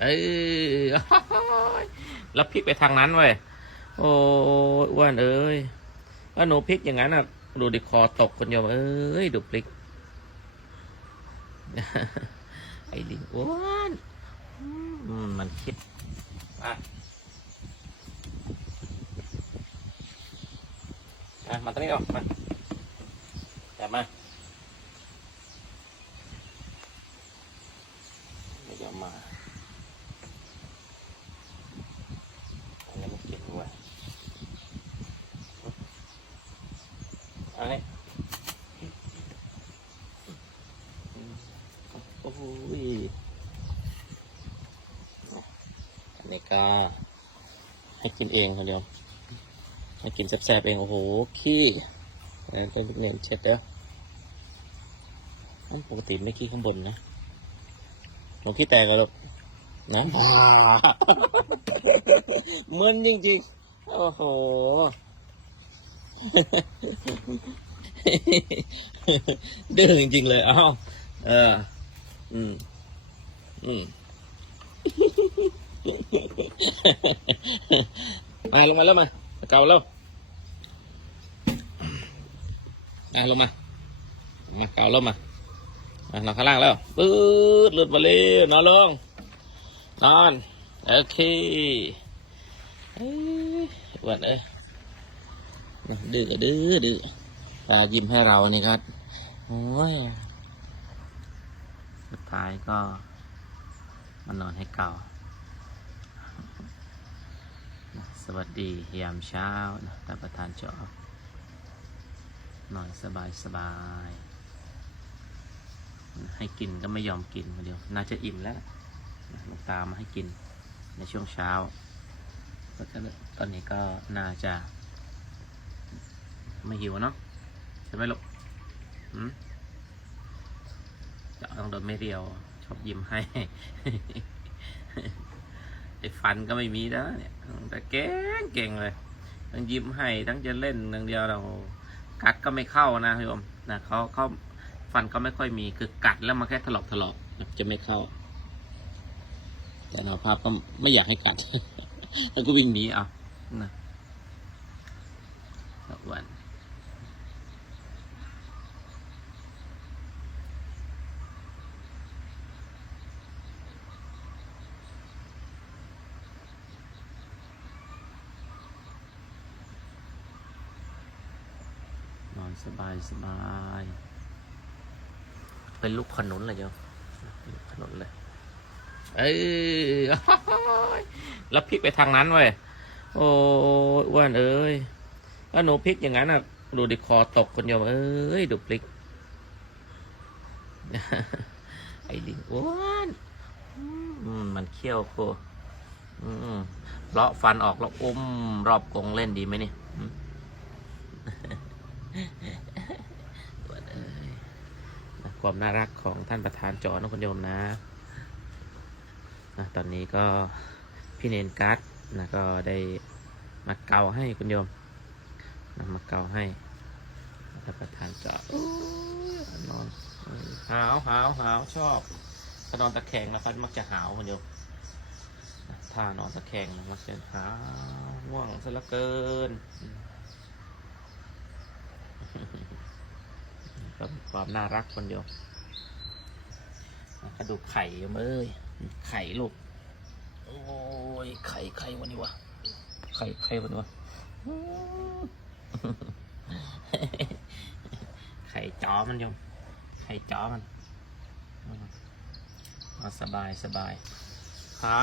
เอ้ยแล้วพลิกไปทางนั้นเว้ยโอ้ยอ้วนเอ้ยว่าหนูพลิกอย่างนั้นอะ ดูดิคอตกคนโยมเอ้ยดูพลิก ไอ้ลิงอ้วนมมันคิดอะอะมาตรงนี้ก่อนมาจับมาไม่ยอมมาอันนี้มันกินด้วยอันนี้โอ้โหยอั นนี้ก็ให้กินเองคนเดียว ให้กินแซ่บๆเอง โอ้โห ขี้แล้วก็เนียนเช็ดแล้วอันปกติไม่ขี้ข้างบนนะหนูขี้แตกกันหรอกนะมึนจริงๆ โอ้โห ดื้อจริงๆเลยเอ้าเออ อืม อืม มาลงมาแล้วมาเก่าแล้วมาลงมามาเก่าแล้วมามานอนข้างล่างแล้วปื๊ดหลุดมาเลยนอนลงนอนโอเคเอ้ยอ้วันเอ้ยดื้อก็ดื้อดื้อตายิ้มให้เรานี่ครับโอ้ยสุดท้ายก็มานอนให้เก่า สวัสดียามเช้านะท่านประธานจอบนอนสบายสบาย ให้กินก็ไม่ยอมกินเดียว น่าจะอิ่มแล้วลวงตามาให้กินในช่วงเช้าแล้วก็ตอนนี้ก็น่าจะ ไม่หิวเนาะใช่ไหมลูกหืมจะต้องโดนไม่เรียว ชอบยิ้มให้ ฟันก็ไม่มีนะเนี่ยแต่เก่งเก่งเลย ทั้งยิ้มให้ทั้งจะเล่นทั้งเดียวเรากัดก็ไม่เข้านะพี่อมนะเขาเขาฟันเขาไม่ค่อยมีคือกัดแล้วมันแค่ถลอกถลอกจะไม่เข้า แต่เราภาพก็ไม่อยากให้กัดแล้วก็วิ่งหนีเอานะสักวัน สบายสบาย เป็นลูกขนุนเลยโยมเป็นลูกขนุนเลย เอ้ยแล้วพลิกไปทางนั้นเว้ย โอ้ยอ้วนเอ้ยว่าหนูพลิกอย่างนั้นอะ ดูดิคอตกคนโยมเอ้ย ดูพลิก ไอ้ลิงอ้วนมันเขี้ยวโคเลาะฟันออกแล้วอุ้มรอบกรงเล่นดีไหมนี่ อืมอ้วเอ้ยความน่ารักของท่านประธานจอนคุณโยมนะนะตอนนี้ก็พี่เนนการ์ดนะก็ได้มาเกาให้คุณโยมนะมาเกาให้รับประทานจาะนอนหาวหาวหาวชอบถ้านอนตะแคงนะครับมักจะหาวคุณโยมถ้านอนตะแคงมักจะหาวง่วงซะเหลือเกิน ก็ความน่ารักคนโยมนะกระดูกไข่โยมเอ้ยไข่ลูก โอ้ยไข่ไข่วันนี้วะไข่ไข่วันนี้วะไข่จ้อมันยมไข่จ้อมันมาสบายสบายหา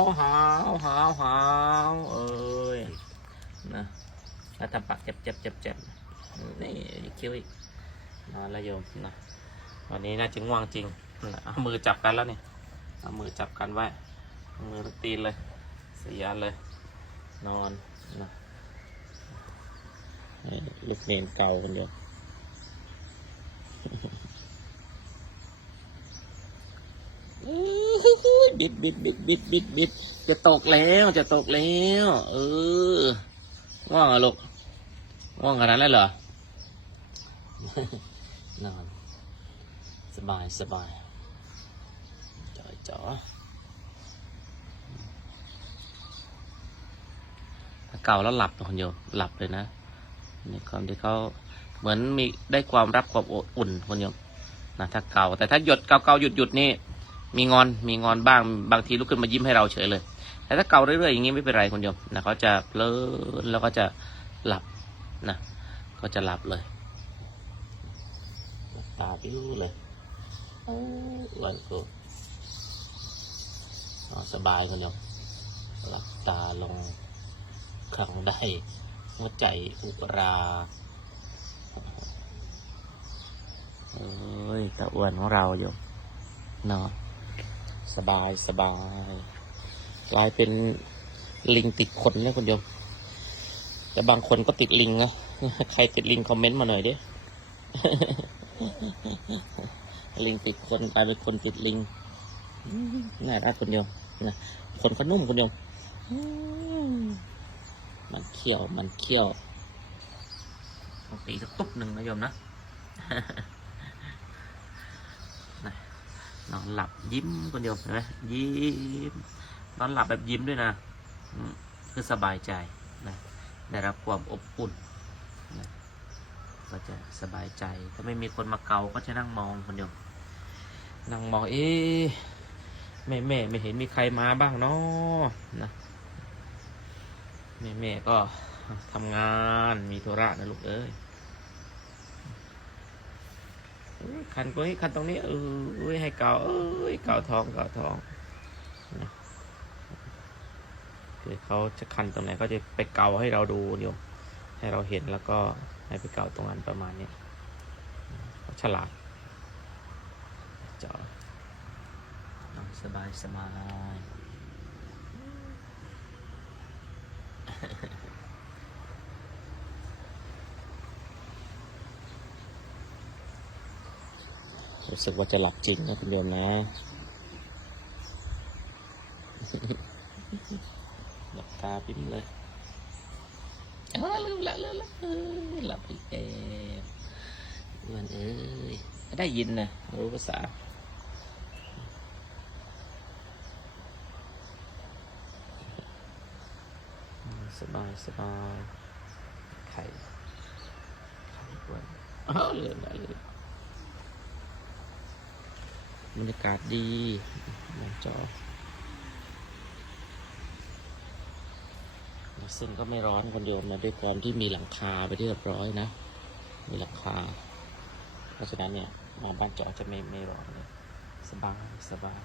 วหาวหาวหาวเอ้ยนะแล้วทำปากเจ็บเจ็บเจ็บเจ็บนี่คิ้วอีก นอนแล้วโยมนะวันนี้น่าจะง่วงจริงเอามือจับกันแล้วนี่เอามือจับกันไว้มือตีนเลยเสียเลยนอนนะลูกเมนเก่าคนเดียวบิดบิดบิดบิดบิดบิดจะตกแล้วจะตกแล้ว เออว่างเหรอลูกว่างขนาดนั้นเหรอ นอน สบายสบายจอยจ๋อเก่าแล้วหลับคนเดียวหลับเลยนะในความที่เขาเหมือนมีได้ความรับความอุ่นคนเดียวนะถ้าเก่า แต่ถ้าหยดเก่าๆหยุดหยุดนี่มีงอนมีงอนบ้างบางทีลุกขึ้นมายิ้มให้เราเฉยเลย แต่ถ้าเก่าเรื่อยๆอย่างนี้ไม่เป็นไรคนเดียวนะเขาจะเพลินแล้วก็จะหลับนะก็จะหลับเลย ตาปิ้วเลยวันกูสบายคนโยหลับตาลงครั้งใดหัวใจอุราเอ้ยตะอ้วนของเราโยมนอนสบายสบายกลายเป็นลิงติดคนนะคุณโยม แต่บางคนก็ติดลิงนะ ใครติดลิงคอมเมนต์มาหน่อยดิ ลิงติดคนกลายเป็นคนติดลิงอืมน่ารักคนเดียวนะคนเขานุ่มคนเดียวอืมมันเขี้ยวมันเขี้ยวต้องตีสักตุ๊บหนึ่งนะโยมนะนะนอนหลับยิ้มคนเดียวเห็นไหมยิ้มนอนหลับแบบยิ้มด้วยนะอืมคือสบายใจนะได้รับความอบอุ่นนะ ก็จะสบายใจ ถ้าไม่มีคนมาเกาก็จะนั่งมองคนเดียว นั่งมองเอ๊ะแม่แม่ไม่เห็นมีใครมาบ้างเนาะนะแม่แม่ก็ทำงานมีธุระนะลูกเอ้ยคันตรงนี้คันตรงนี้เอ้ยให้เกาเอ้ยเกาท้องเกาท้องนะคือเขาจะคันตรงไหนก็จะไปเกาให้เราดูโยม ให้เราเห็นแล้วก็ให้ไปเกาตรงนั้นประมาณนี้เขาฉลาดจอดนั่งสบายสบายรู้สึกว่าจะหลับจริงนะคุณโยมนะหลับตาปิ้มเลยเออ ลืมละลืมละเออหลับอีกแล้วมันเอ้ยได้ยินนะรู้ภาษาสบายสบายไข่ไข่กวนอ้าวเลยนะเลยบรรยากาศดีมองจอ ซึ่งก็ไม่ร้อนคนโยมนะด้วยความที่มีหลังคาไปที่เรียบร้อยนะ มีหลังคา เพราะฉะนั้นเนี่ยมาบ้านจอจะไม่ไม่ร้อนเลยสบายสบาย